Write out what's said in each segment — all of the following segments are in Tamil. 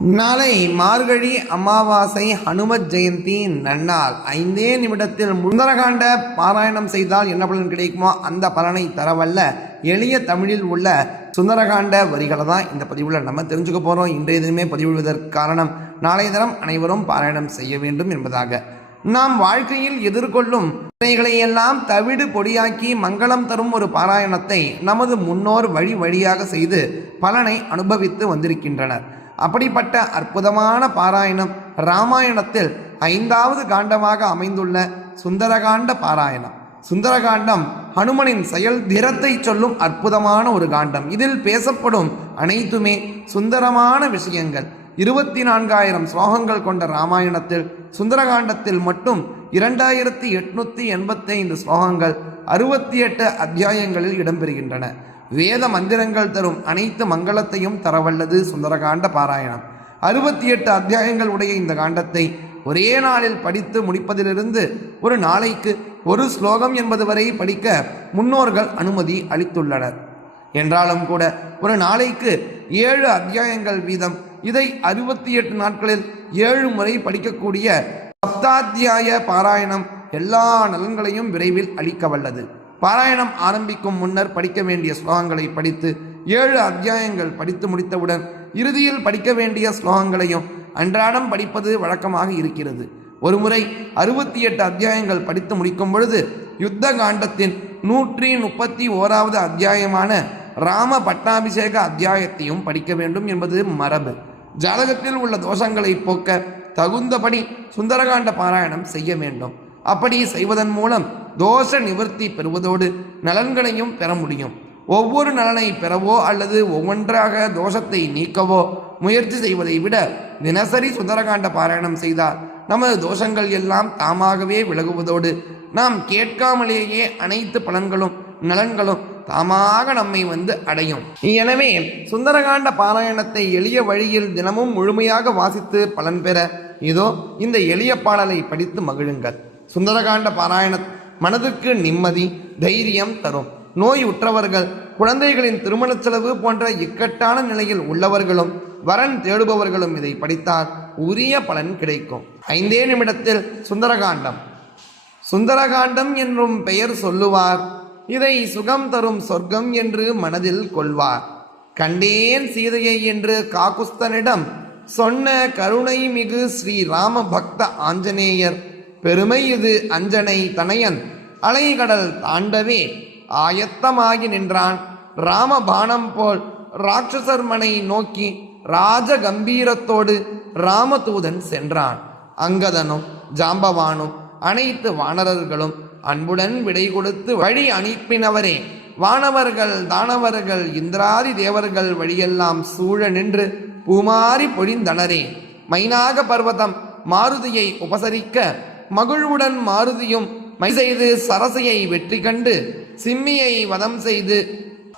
நாளை மார்கழி அமாவாசை ஹனுமத் ஜெயந்தி நன்னாள். ஐந்தே நிமிடத்தில் முந்தரகாண்ட பாராயணம் செய்தால் என்ன பலன் கிடைக்குமோ அந்த பலனை தரவல்ல. எளிய தமிழில் உள்ள சுந்தரகாண்ட வரிகளை தான் இந்த பதிவில் நம்ம தெரிஞ்சுக்க போகிறோம் இன்றைய தினமே பதிவிடுவதற்கு காரணம் நாளைய தினம் அனைவரும் பாராயணம் செய்ய வேண்டும் என்பதாக. நாம் வாழ்க்கையில் எதிர்கொள்ளும் பிரச்சனைகளை எல்லாம் தவிடு பொடியாக்கி மங்களம் தரும் ஒரு பாராயணத்தை நமது முன்னோர் வழி வழியாக செய்து பலனை அனுபவித்து வந்திருக்கின்றனர். அப்படிப்பட்ட அற்புதமான பாராயணம் ராமாயணத்தில் ஐந்தாவது காண்டமாக அமைந்துள்ள சுந்தரகாண்ட பாராயணம். சுந்தரகாண்டம் ஹனுமனின் செயல் திறத்தை சொல்லும் அற்புதமான ஒரு காண்டம். இதில் பேசப்படும் அனைத்துமே சுந்தரமான விஷயங்கள். இருபத்தி நான்காயிரம் ஸ்லோகங்கள் கொண்ட ராமாயணத்தில் சுந்தரகாண்டத்தில் மட்டும் இரண்டாயிரத்தி எட்நூத்தி எண்பத்தி ஐந்து ஸ்லோகங்கள் அறுபத்தி எட்டு அத்தியாயங்களில் இடம்பெறுகின்றன. வேத மந்திரங்கள் தரும் அனைத்து மங்களத்தையும் தரவல்லது சுந்தரகாண்ட பாராயணம். அறுபத்தி எட்டு அத்தியாயங்கள் உடைய இந்த காண்டத்தை ஒரே நாளில் படித்து முடிப்பதிலிருந்து ஒரு நாளைக்கு ஒரு ஸ்லோகம் என்பது வரை படிக்க முன்னோர்கள் அனுமதி அளித்துள்ளனர். என்றாலும் கூட ஒரு நாளைக்கு ஏழு அத்தியாயங்கள் வீதம் இதை அறுபத்தி எட்டு நாட்களில் ஏழு முறை படிக்கக்கூடிய சப்தாத்தியாய பாராயணம் எல்லா நலன்களையும் விரைவில் அளிக்க வல்லது பாராயணம் ஆரம்பிக்கும் முன்னர் படிக்க வேண்டிய ஸ்லோகங்களை படித்து ஏழு அத்தியாயங்கள் படித்து முடித்தவுடன் இறுதியில் படிக்க வேண்டிய ஸ்லோகங்களையும் அன்றாடம் படிப்பது வழக்கமாக இருக்கிறது. ஒருமுறை அறுபத்தி எட்டு அத்தியாயங்கள் படித்து முடிக்கும் பொழுது யுத்த காண்டத்தின் நூற்றி முப்பத்தி ஓராவது அத்தியாயமான ராம பட்டாபிஷேக அத்தியாயத்தையும் படிக்க வேண்டும் என்பது மரபு. ஜாதகத்தில் உள்ள தோஷங்களை போக்க தகுந்தபடி சுந்தரகாண்ட பாராயணம் செய்ய வேண்டும். அப்படி செய்வதன் மூலம் தோஷ நிவர்த்தி பெறுவதோடு நலன்களையும் பெற முடியும். ஒவ்வொரு நலனை பெறவோ அல்லது ஒவ்வொன்றாக தோஷத்தை நீக்கவோ முயற்சி செய்வதை விட தினசரி சுந்தரகாண்ட பாராயணம் செய்தால் நமது தோஷங்கள் எல்லாம் தாமாகவே விலகுவதோடு நாம் கேட்காமலேயே அனைத்து பலன்களும் நலன்களும் தாமாக நம்மை வந்து அடையும். எனவே சுந்தரகாண்ட பாராயணத்தை எளிய வழியில் தினமும் முழுமையாக வாசித்து பலன் பெற இதோ இந்த எளிய பாடலை படித்து மகிழுங்கள். சுந்தரகாண்ட பாராயண மனதுக்கு நிம்மதி தைரியம் தரும். நோய் உற்றவர்கள் குழந்தைகளின் திருமணச் செலவு போன்ற இக்கட்டான நிலையில் உள்ளவர்களும் வரன் தேடுபவர்களும் இதை படித்தால் உரிய பலன் கிடைக்கும். ஐந்தே நிமிடத்தில் சுந்தரகாண்டம். சுந்தரகாண்டம் என்றும் பெயர் சொல்லுவார். இதை சுகம் தரும் சொர்க்கம் என்று மனதில் கொள்வார். கண்டேன் சீதையை என்று காகுஸ்தனிடம் சொன்ன கருணை மிகு ஸ்ரீ ராம பக்த ஆஞ்சநேயர். பெருமை இது அஞ்சனை தனையன். அலைகடல் தாண்டவே ஆயத்தமாகி நின்றான். ராமபானம் போல் ராட்சசர்மனை நோக்கி ராஜ கம்பீரத்தோடு ராமதூதன் சென்றான். அங்கதனும் ஜாம்பவானும் அனைத்து வானரர்களும் அன்புடன் விடை கொடுத்து வழி அனுப்பினவரே. வானவர்கள் தானவர்கள் இந்திராதி தேவர்கள் வழியெல்லாம் சூழ நின்று பூமாரி பொழிந்தனரே. மைனாக பர்வதம் மாருதியை உபசரிக்க மகிழ்வுடன் மாருதியும் மை செய்து சரசையை வெற்றி கண்டு சிம்மியை வதம் செய்து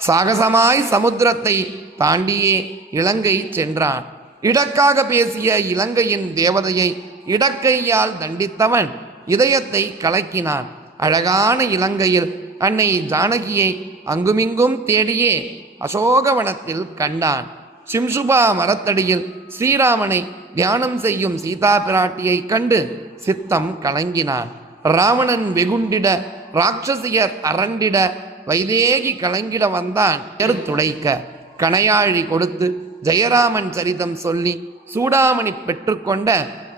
சாகசமாய் சமுத்திரத்தை தாண்டியே இலங்கை சென்றான். இடக்காக பேசிய இலங்கையின் தேவதையை இடக்கையால் தண்டித்தவன் இதயத்தை கலக்கினான். அழகான இலங்கையில் அன்னை ஜானகியை அங்குமிங்கும் தேடியே அசோகவனத்தில் கண்டான். சிம்சுபா மரத்தடியில் ஸ்ரீராமனை தியானம் செய்யும் சீதா பிராட்டியைக் கண்டு சித்தம் கலங்கினான். ராவணன் வெகுண்டிட ராட்சசியர் அரண்டிட வைதேகி கலங்கிட வந்தான் எர் துளைக்க கணையாழி கொடுத்து ஜெயராமன் சரிதம் சொல்லி சூடாமணி பெற்றுக்கொண்ட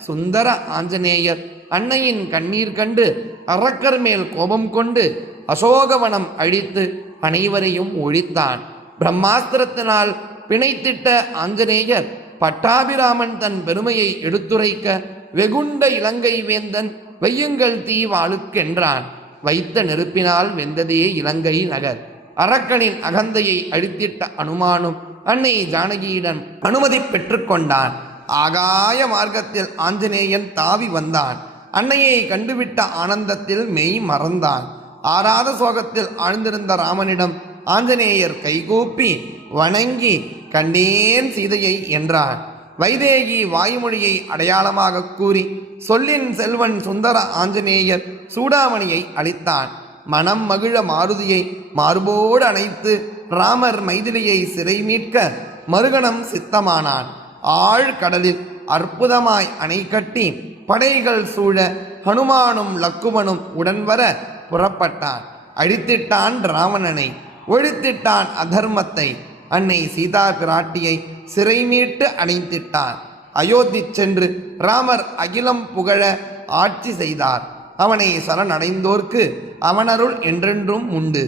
சுந்தர ஆஞ்சநேயர் அன்னையின் கண்ணீர் கண்டு அரக்கர் மேல் கோபம் கொண்டு அசோகவனம் அழித்து அனைவரையும் ஒழித்தான். பிரம்மாஸ்திரத்தினால் பிணைத்திட்ட ஆஞ்சநேயர் பட்டாபிராமன் தன் பெருமையை எடுத்துரைக்க வெகுண்ட இலங்கை வேந்தன் வையுங்கள் தீ வாளுக்கென்றான். வைத்த நெருப்பினால் வெந்ததே இலங்கை நகர். அரக்கனின் அகந்தையை அழித்திட்ட அனுமானும் அன்னை ஜானகியிடம் அனுமதி பெற்றுக்கொண்டான் ஆகாய மார்க்கத்தில் ஆஞ்சநேயன் தாவி வந்தான். அன்னையை கண்டுவிட்ட ஆனந்தத்தில் மெய் மறந்தான். ஆறாத சோகத்தில் ஆழ்ந்திருந்த ராமனிடம் ஆஞ்சநேயர் கைகூப்பி வணங்கி கண்டேன் சீதையை என்றான் வைதேகி வாய்மொழியை அடையாளமாக கூறி சொல்லின் செல்வன் சுந்தர ஆஞ்சநேயர் சூடாமணியை அளித்தான் மனம் மகிழ மாருதியை மார்போடு அணைத்து ராமர் மைதிலியை சிறை மீட்க மறுகணம் சித்தமானான். ஆழ்கடலில் அற்புதமாய் அணை கட்டி படைகள் சூழ ஹனுமானும் லக்குவனும் உடன் வர புறப்பட்டான் அழித்திட்டான் ராவணனை ஒழித்திட்டான் அதர்மத்தை அன்னை சீதா பிராட்டியை சிறை மீட்டு அணைத்திட்டான் அயோத்தி சென்று ராமர் அகிலம் புகழ ஆட்சி செய்தார். அவனை சரணடைந்தோர்க்கு அவனருள் என்றென்றும் உண்டு.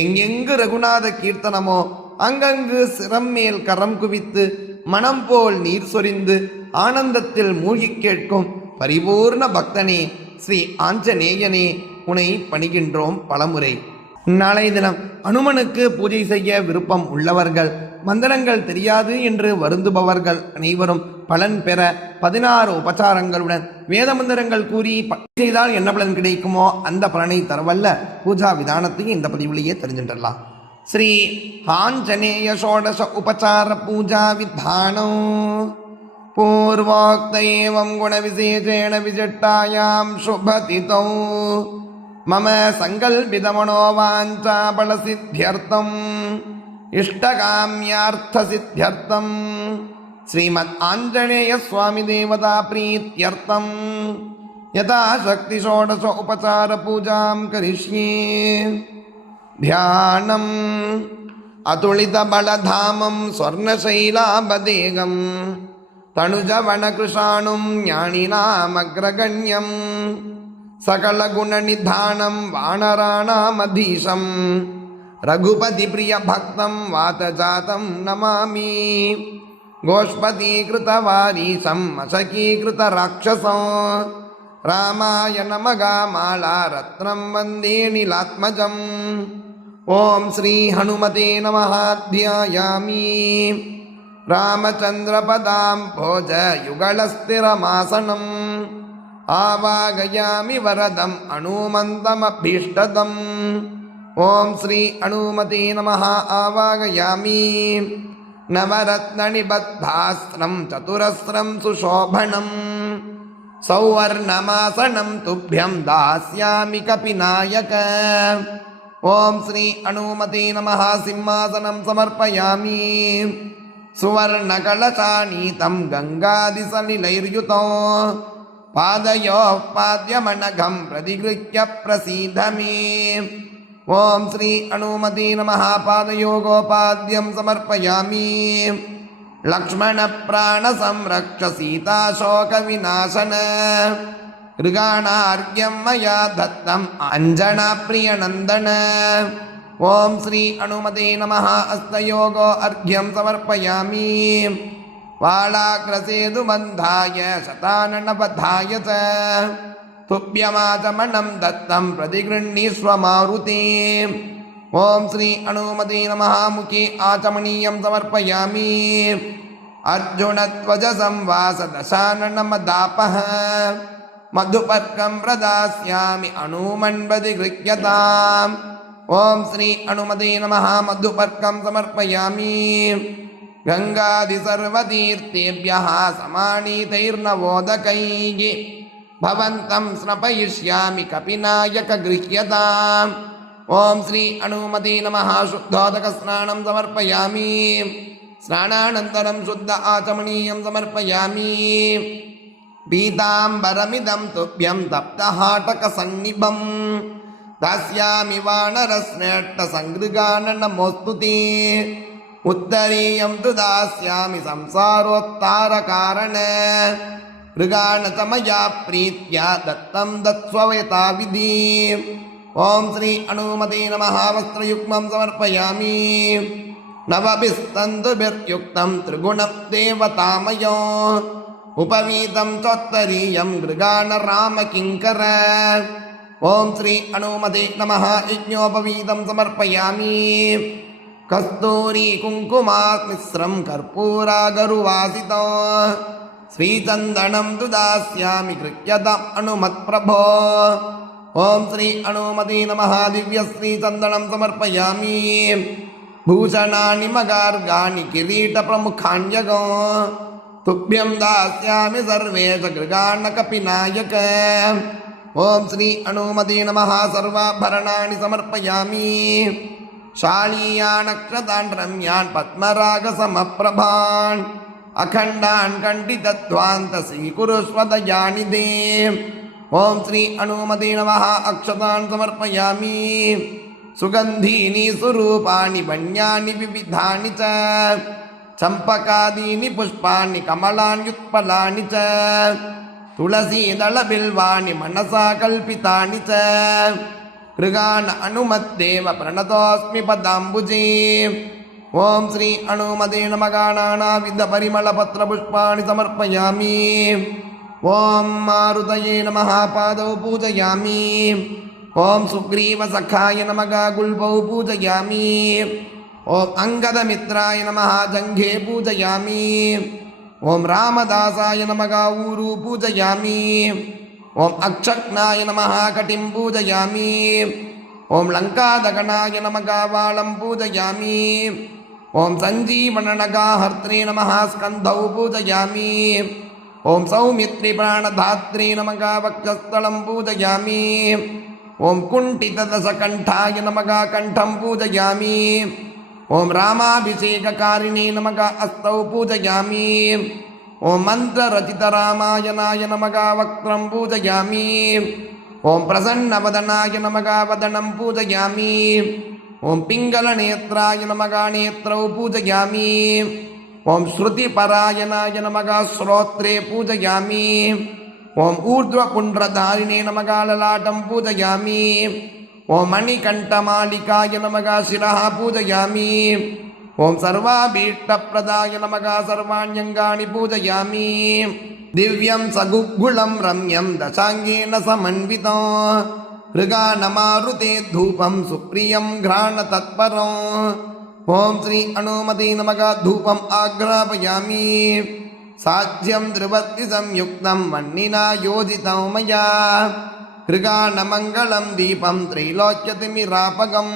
எங்கெங்கு ரகுநாத கீர்த்தனமோ அங்கங்கு சிரம் மேல் கரம் குவித்து மனம் போல் நீர் சொரிந்து ஆனந்தத்தில் மூழ்கி கேட்கும் பரிபூர்ண பக்தனே ஸ்ரீ ஆஞ்சநேயனே உனை பணிகின்றோம் பலமுறை. நாளை தினம் அனுமனுக்கு பூஜை செய்ய விருப்பம் உள்ளவர்கள். மந்திரங்கள் தெரியாது என்று வருந்துபவர்கள் அனைவரும் பலன் பெற பதினாறு உபச்சாரங்களுடன் வேத மந்திரங்கள் கூறி செய்தால் என்ன பலன் கிடைக்குமோ அந்த பலனை தரவல்ல. பூஜா விதானத்தையும் இந்த பதிவிலேயே தெரிஞ்சுட்டலாம் ஸ்ரீ ஆஞ்சநேய ஷோடச உபச்சார பூஜா விதானம் पूर्वोक्त एवं गुणविशेषेण विशिष्टायां शुभतितौ मम सङ्कल्पितमनोवाञ्छाबलसिद्ध्यर्थम् इष्टकाम्यार्थसिद्ध्यर्थम् श्रीमद् आञ्जनेयस्वामिदेवताप्रीत्यर्थम् यथाशक्तिषोडश उपचारपूजां करिष्ये ध्यानम् अतुलितबलधामं स्वर्णशैलाबदेगम् तनुजवनकृशाणुं ज्ञानिनामग्रगण्यं सकलगुणनिधानं वानराणामधीशं रघुपतिप्रियभक्तं वातजातं नमामि। गोष्पतीकृतवारीशम् अशकीकृतराक्षसं रामाय नमगामाला रत्नं वन्दे नीलात्मजम्। ॐ श्रीहनुमते नमः ध्यायामि। रामचन्द्रपदां भोजयुगलस्थिरमासनम् आवागयामि वरदम् अणुमन्तमभीष्टदम् ॐ श्री अणुमते नमः आवागयामि नवरत्ननिबद्धास्त्रं चतुरस्रं सुशोभनम् सौवर्णमासनं तुभ्यं दास्यामि कपिनायक ॐ श्री अणुमते नमः सिंहासनं समर्पयामि सुवर्णकलशानीतं गङ्गादिसलिलैर्युतो पादयोः पाद्यमनघं प्रतिगृह्य प्रसीद मे ॐ श्री अणुमते नमः पादयोगोपाद्यं समर्पयामि लक्ष्मणप्राणसंरक्ष सीताशोकविनाशन ऋगाणार्घ्यं मया दत्तम् अञ्जनाप्रियनन्दन ॐ श्री अणुमते नमः हस्तयोगो अर्घ्यं समर्पयामि वालाग्रसेतुबन्धाय शताननबद्धाय च तुभ्यमाचमनं दत्तं प्रतिगृह्णीष्व मारुते ॐ श्री अणुमते नमः, मुखे समर्पयामि। अर्जुनध्वजसंवासदशाननमदापः मधुपर्कं प्रदास्यामि अणुमन्वदि गृह्यताम् ॐ श्री मधुपर्कं समर्पयामि। गङ्गादिसर्वतीर्थेभ्यः समानीतैर्नवोदकैः भवन्तं स्नपयिष्यामि कपिनायकगृह्यताम् ॐ श्री अणुमते नमः शुद्धोदकस्नानं समर्पयामि स्नानानन्तरं शुद्ध आचमनीयं समर्पयामि पीताम्बरमिदं तुभ्यं तप्तहाटकसन्निभम् दास्यामि वानरश्रेष्ठसङ्गृगाननमोऽस्तु ते उत्तरीयं तु दास्यामि संसारोत्तारकारण मृगाण च मया प्रीत्या दत्तं दत्स्वयताविधि ॐ श्री अणुमते नमः वस्त्रयुग्मं समर्पयामि नवभिस्तन्तुभिर्युक्तं त्रिगुणं देवतामयो उपवीतं चोत्तरीयं मृगाणरामकिङ्कर ॐ श्री अणुमते नमः यज्ञोपवीतं समर्पयामि कस्तूरी कुङ्कुमात्मिश्रं कर्पूरागरुवासितो श्रीचन्दनं तु दास्यामि गृह्यतम् अनुमत्प्रभो ॐ श्री अणुमते नमः दिव्यश्रीचन्दनं समर्पयामि भूषणानि मगार्गाणि किरीटप्रमुखान्यगो तुभ्यं दास्यामि सर्वेश गृगाणकपिनायक ॐ श्री अणुमते नमः सर्वाभरणानि समर्पयामि शालीयानक्षतान् रम्यान् पद्मरागसमप्रभान् अखण्डान् खण्डितत्वान्त स्वीकुरुष्वदयानि दे ॐ श्री अनुमते नमः अक्षतान् समर्पयामि सुगन्धीनि स्वरूपाणि वन्यानि विविधानि च चम्पकादीनि पुष्पाणि कमलान्युत्पलानि च तुलसीदलबिल्वानि मनसा कल्पितानि च कृगान् अनुमद्देव प्रणतोऽस्मि पदाम्बुजे ॐ श्री अणुमते नमगानानाविधपरिमलपत्रपुष्पाणि समर्पयामि ॐ मारुतये नमः पादौ पूजयामि ॐ सुग्रीवसखाय नमः गुल्बौ पूजयामि ॐ अङ्गदमित्राय नमः जङ्घे पूजयामि ॐ रामदासाय नमः ऊरु पूजयामि ಓಂ ಅಕ್ಷಕ್ನಾಯ ನಮಃ ಕಟಿಂ ಪೂಜಯಾಮಿ. ಓಂ ಲಂಕಾದಗಣಾಯ ನಮ ಗಾವಾಳಂ ಪೂಜಯಾಮಿ. ಓಂ ಸಂಜೀವನನಗಾಹರ್ತ್ರಿ ನಮಃ ಸ್ಕಂಧೌ ಪೂಜಯಾಮಿ. ಓಂ ಸೌಮಿತ್ರಿ ಪ್ರಾಣಧಾತ್ರಿ ನಮಗ ವಕ್ಷಸ್ಥಳಂ ಪೂಜಯಾಮಿ. ಓಂ ಕುಂಠಿತದಸಕಂಠಾಯ ನಮಗ ಕಂಠಂ ಪೂಜಯಾಮಿ. ಓಂ ರಾಮಾಭಿಷೇಕಕಾರಿಣಿ ನಮಗ ಅಸ್ತೌ ಪೂಜಯಾಮಿ. ஓம் மந்திர ரச்சித ராமாயணாய நமகா வக்ரம் பூஜயாமி. ஓம் பிரசன்னவதனாய நமகா வதனம் பூஜயாமி. ஓம் பிங்களநேத்ராய நமகா நேத்ரௌ பூஜயாமி. ஓம் ஸ்ருதிபராயணாய நமகா ஸ்ரோத்ரே பூஜயாமி. ஓம் ஊர்துவகுன்றதாரிணே நமகா லலாட்டம் பூஜயாமி. ஓம் மணிகண்டமாலிகாய நமகா சிரா பூஜயாமி. ॐ सर्वाभीष्टप्रदाय नमः सर्वाण्यङ्गानि पूजयामि दिव्यं सगुग्गुलं रम्यं दशाङ्गेन समन्वितं मृगानमारुते धूपं सुप्रियं घ्राणतत्परम् ॐ श्री अनुमते नमः धूपम् आग्रापयामि साध्यं द्रुवति संयुक्तं मन्निना योजितं मया कृगानमङ्गलं दीपं त्रैलोक्यतिमिरापकम्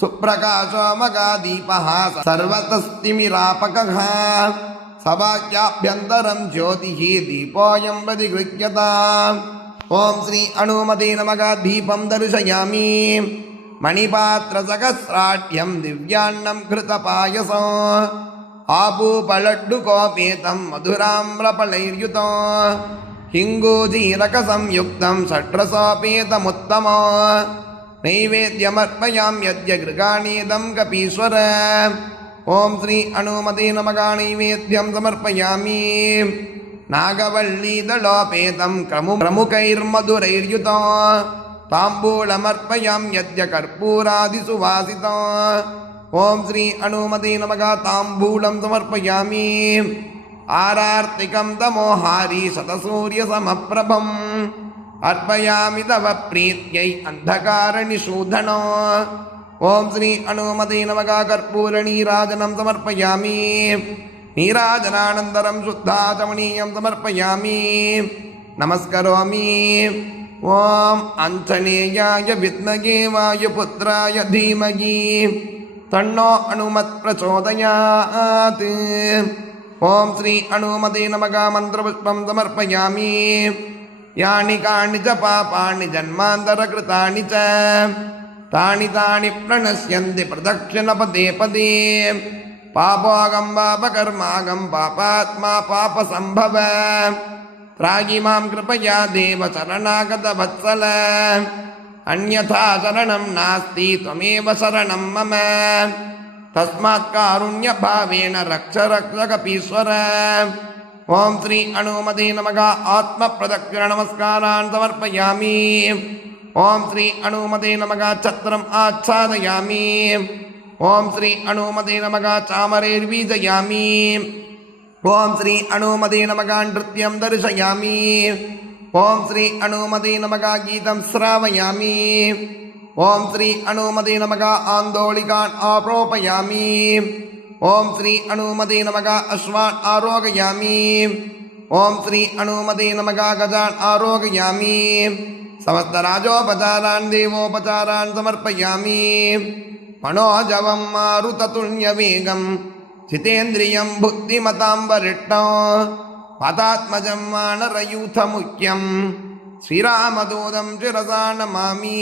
सुप्रकाशमगादीपः सर्वतस्तिमिरापकः सभाख्याभ्यन्तरं ज्योतिः दीपोऽयं प्रतिगृह्यता ॐ श्री अनुमते नमः दीपं दर्शयामि मणिपात्रसहस्राढ्यं दिव्यान्नं घृतपायसम् आपूपलड्डुकोपेतं मधुराम्रफलैर्युतं हिङ्गूजीरकसंयुक्तं நைவேத்தியமர்ப்பயாம் யத்ய கிருகாணீதம் கபீஸ்வர ஓம் ஸ்ரீ அனுமதி நமகா நைவேத்தியம் சமர்ப்பயாமி நாகவல்லீதளோபேதம் கிரமு பிரமுகைர்மதுரைர்யுதோ தாம்பூலமர்ப்பயாம் யத்ய கர்ப்பூராதிசுவாசிதோ ஓம் ஸ்ரீ அனுமதி நமகா தாம்பூலம் சமர்ப்பயாமி ஆரார்த்திகம் தமோஹாரி சதசூரிய சமப்பிரபம் அர்ப்பயாமி தவ பிரீத்யை அந்தகாரணி சூதனோ ஓம் ஸ்ரீ அனுமதி நமகா கற்பூர நீராஜனம் சமர்ப்பயாமி நீராஜனானந்தரம் சுத்தா சமணீயம் சமர்ப்பயாமி நமஸ்கரோமி ஓம் அஞ்சனேயாய வித்மகே வாயுபுத்திராய தீமகி தன்னோ அனுமத் பிரச்சோதயாத் ஓம் ஸ்ரீ அனுமதி நமகா மந்திரபுஷ்பம் சமர்ப்பயாமி யானி காணி ச பாபாணி ஜன்மாந்தர கிருதாணி ச. தானி தானி பிரணசியந்தி பிரதட்சிணபதே பதே. பாபோகம் பாபகர்மாகம் பாபாத்மா பாப சம்பவ. திராகி மாம் கிருபயா தேவ சரணாகத வத்சல. அந்யதா சரணம் நாஸ்தி துவமேவ சரணம் மம. தஸ்மாத் காருண்ய பாவேன ரக்ஷ ரக்ஷ கபீஸ்வர ஓம் ஸ்ரீ அணுமதி நமக. ஆத்ம பிரதக்ஷிண நமஸ்காரான் சமர்ப்பயாமி. ஓம் ஸ்ரீ அணுமதி நமக. சத்திரம் ஆச்சாதயாமி. ஓம் ஸ்ரீ அணுமதி நமக. சாமரேர் வீஜயாமி. ஓம் ஸ்ரீ அணுமதி நமக. நிருத்தியம் தரிசயாமி. ஓம் ஸ்ரீ அணுமதி நமக. கீதம் ஸ்ராவயாமி ஓம் ஸ்ரீ அணுமதி நமக. ஆந்தோளிகான் ஆரோபயாமி ॐ श्री अनुमते नमः अश्वान् आरोगयामि ॐ श्री अनुमते नमः गजान् आरोगयामि समस्तराजोपचारान् देवोपचारान् समर्पयामि मनोजवं मारुततुल्यवेगं जितेन्द्रियं बुद्धिमतां वरिष्ठं पदात्मजं वानरयूथमुख्यं श्रीरामदूतं शिरसा नमामि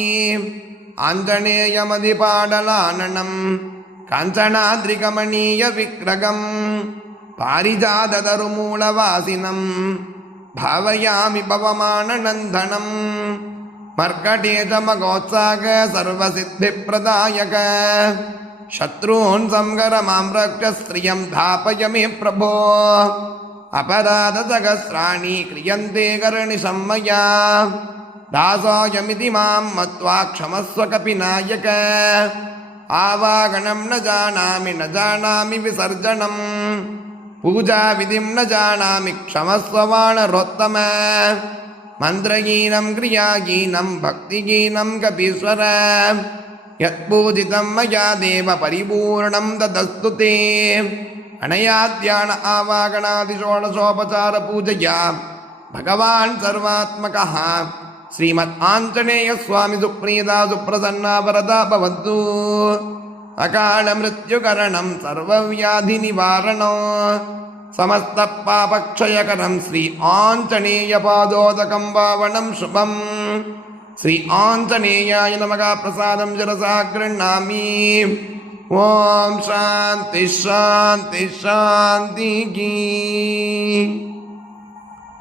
आञ्जनेयमधिपाडलाननं काञ्चनाद्रिकमणीयविग्रहम् पारिजाततरुमूलवासिनं भावयामि पवमाननन्दनं मर्कटे च मगोत्साग सर्वसिद्धिप्रदायक शत्रून् संगर मां रक्ष श्रियं धापय मे प्रभो अपराधसहस्राणि क्रियन्ते कर्णिशं मया दासोऽयमिति मां मत्वा क्षमस्व कपिनायक ஆவாகனம் ந ஜானாமி ந ஜானாமி விசர்ஜனம். பூஜா விதிம் ந ஜானாமி க்ஷமஸ்வவான ரொத்தம. மந்திரகீனம் கிரியாகீனம் பக்திகீனம் கபீஸ்வர. யத் பூஜிதம் மயா தேவ பரிபூர்ணம் ததஸ்து தே அனையா ஆவாகனாதி ஷோடசோபசார பூஜையா பகவான் சர்வாத்மகா శ్రీమద్ ఆంజనేయ స్వామి సుప్రీదా సుప్రసన్నా వరదాపవద్దు అకాళ మృత్యుకరణం సర్వవ్యాధి నివారణం సమస్త పాపక్షయకరం శ్రీ ఆంజనేయ పాదోదకం పావనం శుభం శ్రీ ఆంజనేయాయ నమగా ప్రసాదం జరసా గృహామి ఓం శాంతి శాంతి శాంతి గీ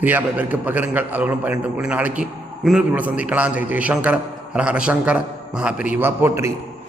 பெருக்கு పకరంగా அவர்களும் பயன்படும் கூடிய நாளைக்கு இன்னொரு சந்திக்கலாம். ஜெய் ஜெய்சங்கர ஹர ஹர சங்கர மகாபிரிவா போற்றி.